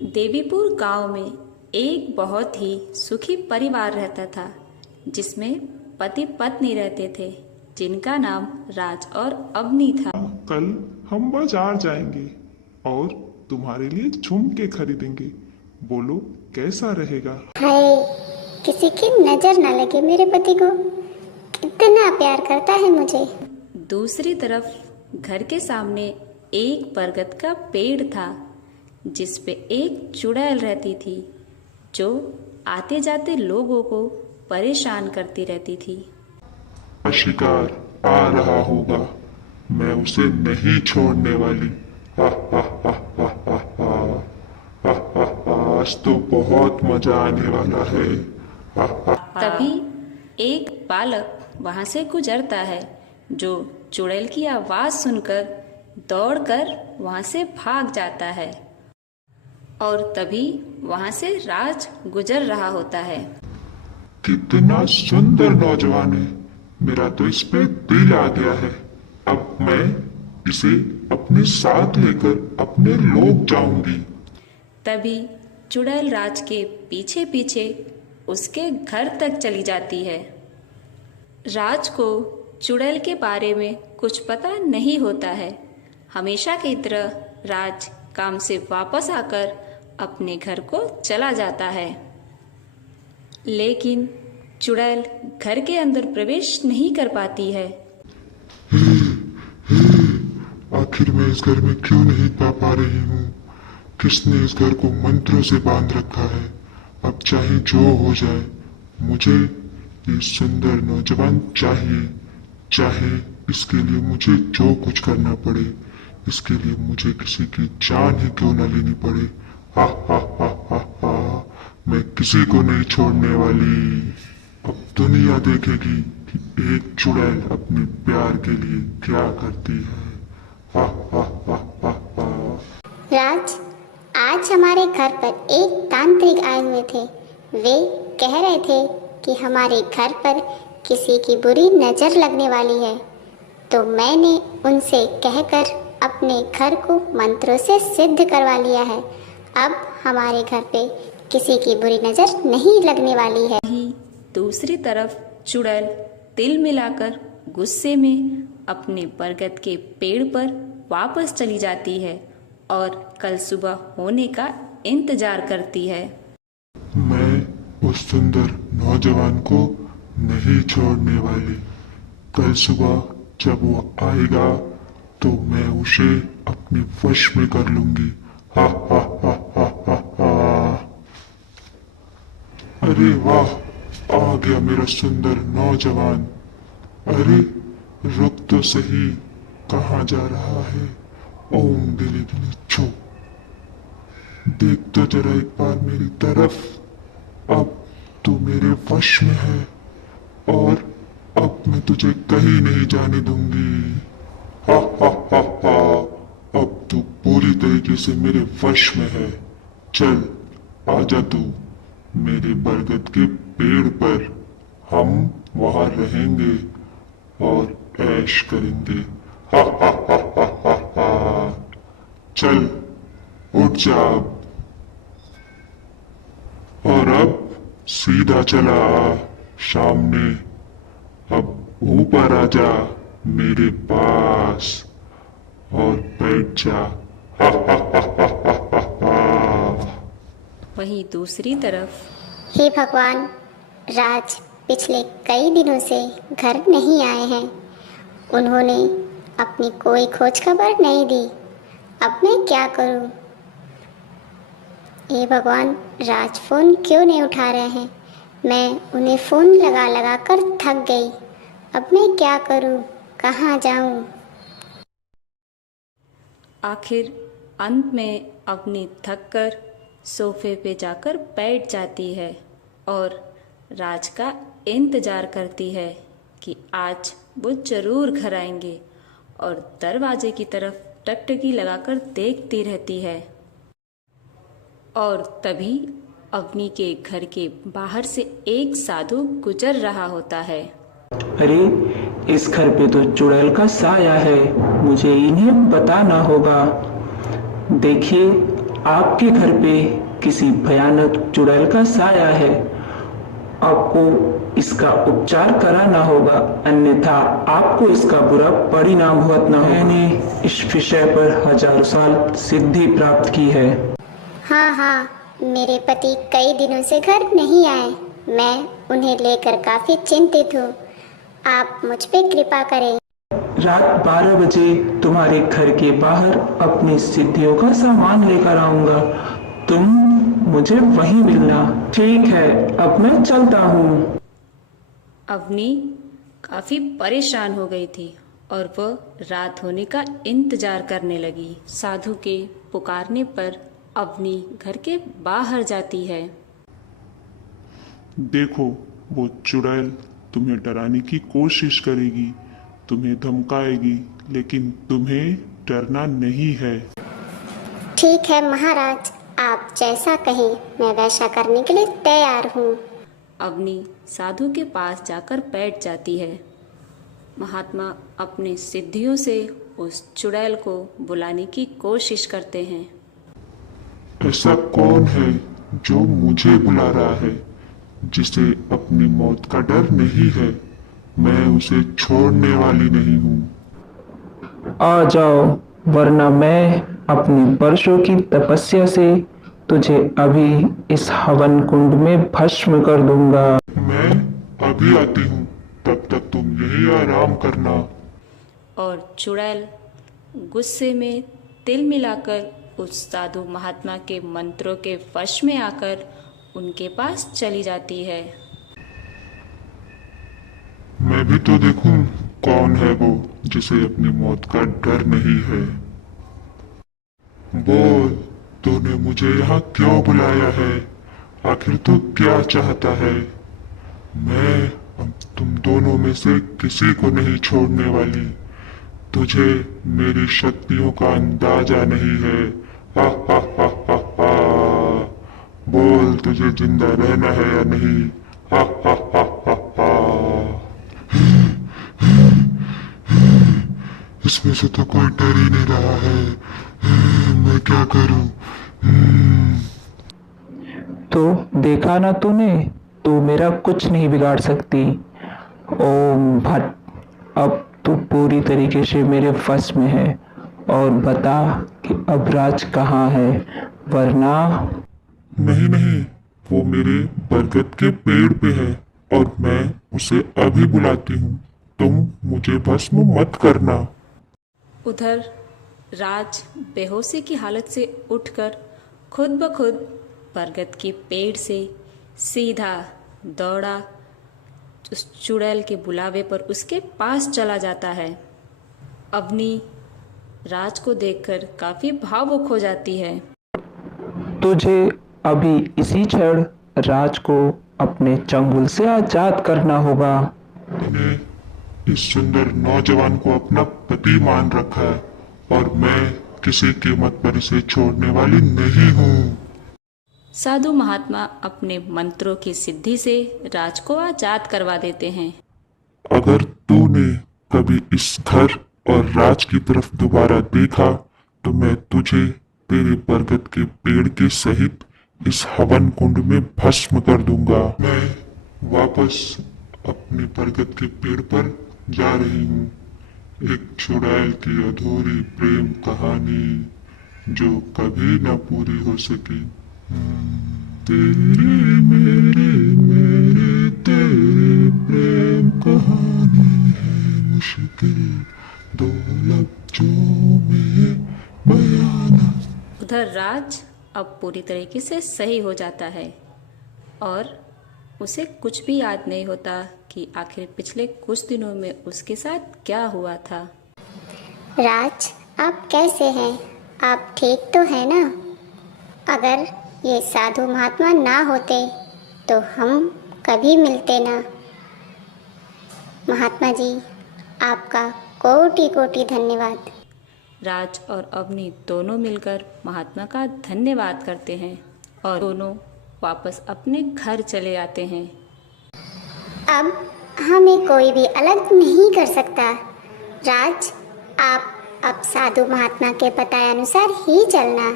देवीपुर गांव में एक बहुत ही सुखी परिवार रहता था, जिसमें पति पत्नी रहते थे, जिनका नाम राज और अवनी था। कल हम बाजार जाएंगे और तुम्हारे लिए झुमके खरीदेंगे। बोलो कैसा रहेगा? हाय, किसी की नजर ना लगे मेरे पति को। कितना प्यार करता है मुझे। दूसरी तरफ घर के सामने एक बरगद का पेड़ था, जिस पे एक चुड़ैल रहती थी, जो आते जाते लोगों को परेशान करती रहती थी। शिकार आ रहा होगा, मैं उसे नहीं छोड़ने वाली। हा हा हा हा हा हा हा हा हा, आज तो बहुत मजा आने वाला है। हा हा। तभी एक बालक वहां से गुजरता है, जो चुड़ैल की आवाज सुनकर दौड़कर वहां से भाग जाता है। और तभी वहां से राज गुजर रहा होता है। कितना सुंदर नौजवान है, मेरा तो इस पे दिल आ गया है। अब मैं इसे अपने साथ लेकर अपने लोग जाऊंगी। तभी चुड़ैल राज के पीछे पीछे उसके घर तक चली जाती है। राज को चुड़ैल के बारे में कुछ पता नहीं होता है। हमेशा की तरह राज काम से वापस आकर अपने घर को चला जाता है, लेकिन चुड़ैल घर के अंदर प्रवेश नहीं कर पाती है। आखिर मैं इस घर में क्यों नहीं पा रही हूँ? किसने इस घर को मंत्रों से बांध रखा है? अब चाहे जो हो जाए, मुझे ये सुंदर नौजवान चाहिए। चाहे इसके लिए मुझे जो कुछ करना पड़े, इसके लिए मुझे किसी की जान ही क्यों न लेनी पड़े। हा हा हा हा हा, मैं किसी को नहीं छोड़ने वाली। अब दुनिया देखेगी कि एक चुड़ैल अपने प्यार के लिए क्या करती है। हा हा हा हा हा। राज, आज हमारे घर पर एक तांत्रिक आए हुए थे। वे कह रहे थे कि हमारे घर पर किसी की बुरी नजर लगने वाली है, तो मैंने उनसे कहकर अपने घर को मंत्रों से सिद्ध करवा लिया है। अब हमारे घर पे किसी की बुरी नजर नहीं लगने वाली है। वहीं दूसरी तरफ चुड़ैल तिल मिलाकर गुस्से में अपने बरगद के पेड़ पर वापस चली जाती है और कल सुबह होने का इंतजार करती है। मैं उस सुंदर नौजवान को नहीं छोड़ने वाली। कल सुबह जब वो आएगा तो मैं उसे अपने वश में कर लूंगी। हा हा हा हा हा हा। अरे वाह, आ गया मेरा सुंदर नौजवान। अरे रुक तो सही, कहाँ जा रहा है? ओम दिली दिली छो, देख तो जरा एक बार मेरी तरफ। अब तू मेरे वश में है और अब मैं तुझे कहीं नहीं जाने दूंगी। हा हा हा हा, अब तू पूरी तरीके से मेरे वश में है। चल आजा तू मेरे बरगद के पेड़ पर, हम वहां रहेंगे और ऐश करेंगे। हा हा हा हा हा हा। चल उठ जा अब। और अब सीधा चला सामने। अब ऊपर आ जा मेरे पास और बैठ जा। हा हा हा हा हा हा हा। वहीं दूसरी तरफ हे भगवान, राज पिछले कई दिनों से घर नहीं आए हैं। उन्होंने अपनी कोई खोज खबर नहीं दी। अब मैं क्या करूं? हे भगवान, राज फोन क्यों नहीं उठा रहे हैं? मैं उन्हें फोन लगा लगा कर थक गई। अब मैं क्या करूं? कहाँ जाऊं? आखिर अंत में अवनी थककर सोफे पे जाकर बैठ जाती है और राज का इंतजार करती है कि आज वो जरूर घर आएंगे, और दरवाजे की तरफ टकटकी लगाकर देखती रहती है। और तभी अवनी के घर के बाहर से एक साधु गुजर रहा होता है। अरे, इस घर पे तो चुड़ैल का साया है, मुझे इन्हें बताना होगा। देखिए, आपके घर पे किसी भयानक चुड़ैल का साया है। आपको इसका उपचार कराना होगा, अन्यथा आपको इसका बुरा परिणाम भुगतना होगा। मैंने इस विषय पर हजारों साल सिद्धि प्राप्त की है। हाँ हाँ, मेरे पति कई दिनों से घर नहीं आए। मैं उन्हें लेकर काफी चिंतित हूँ। आप मुझ पे कृपा करें। रात 12 बजे तुम्हारे घर के बाहर अपनी सिद्धियों का सामान लेकर आऊंगा। तुम मुझे वहीं मिलना। ठीक है, अब मैं चलता हूँ। अवनी काफी परेशान हो गई थी और वह रात होने का इंतजार करने लगी। साधु के पुकारने पर अवनी घर के बाहर जाती है। देखो, वो चुड़ैल तुम्हें डराने की कोशिश करेगी, तुम्हें धमकाएगी, लेकिन तुम्हें डरना नहीं है। ठीक है महाराज, आप जैसा कहें मैं वैसा करने के लिए तैयार हूँ। अवनी साधु के पास जाकर बैठ जाती है। महात्मा अपनी सिद्धियों से उस चुड़ैल को बुलाने की कोशिश करते हैं। ऐसा कौन है जो मुझे बुला रहा है, जिसे अपनी मौत का डर नहीं है? मैं उसे छोड़ने वाली नहीं हूँ। आ जाओ, वरना मैं अपनी वर्षों की तपस्या से तुझे अभी इस हवन कुंड में भस्म कर दूंगा। मैं अभी आती हूँ, तब तक तुम यही आराम करना। और चुड़ैल गुस्से में तिल मिलाकर उस साधु महात्मा के मंत्रों के वश में आकर उनके पास चली जाती है। मैं भी तो देखूं कौन है वो जिसे अपनी मौत का डर नहीं है। बोल, तूने मुझे यहाँ क्यों बुलाया है? आखिर तू क्या चाहता है? मैं अब तुम दोनों में से किसी को नहीं छोड़ने वाली। तुझे मेरी शक्तियों का अंदाजा नहीं है। हा हा हा हा हा। बोल, तुझे जिंदा रहना है या नहीं? हा हा हा हा हा। इसमें से तो कोई डर ही नहीं रहा है। मैं क्या करूं? तो देखा ना तूने, तू मेरा कुछ नहीं बिगाड़ सकती। ओम भट्ट, अब तू पूरी तरीके से मेरे वश में है। और बता कि अब राज कहाँ है, वरना। नहीं नहीं, वो मेरे बरगद के पेड़ पे है और मैं उसे अभी बुलाती हूँ। तुम मुझे भस्म मत करना। उधर राज बेहोशी की हालत से उठकर खुद ब खुद बरगद के पेड़ से सीधा दौड़ा उस चुड़ैल के बुलावे पर उसके पास चला जाता है। अवनी राज को देखकर काफी भावुक हो जाती है। तुझे अभी इसी क्षण राज को अपने चंगुल से आजाद करना होगा। मैंने इस सुंदर नौजवान को अपना पति मान रखा है और मैं किसी कीमत पर इसे छोड़ने वाली नहीं हूँ। साधु महात्मा अपने मंत्रों की सिद्धि से राज को आजाद करवा देते हैं। अगर तूने कभी इस घर और राज की तरफ दोबारा देखा तो मैं तुझे तेरे बरगद के पेड़ के सहित इस हवन कुंड में भस्म कर दूंगा। मैं वापस अपने बरगद के पेड़ पर जा रही हूँ। एक चुड़ैल की अधूरी प्रेम कहानी जो कभी न पूरी हो सकी। तेरे मेरे तेरे प्रेम कहानी है मुश्किल, दो लफ्जों में बयाना। उधर राज अब पूरी तरीके से सही हो जाता है और उसे कुछ भी याद नहीं होता कि आखिर पिछले कुछ दिनों में उसके साथ क्या हुआ था। राज, आप कैसे हैं? आप ठीक तो हैं ना? अगर ये साधु महात्मा ना होते तो हम कभी मिलते ना। महात्मा जी, आपका कोटि कोटि धन्यवाद। राज और अवनी दोनों मिलकर महात्मा का धन्यवाद करते हैं और दोनों वापस अपने घर चले आते हैं। अब हमें कोई भी अलग नहीं कर सकता। राज, आप अब साधु महात्मा के बताए अनुसार ही चलना।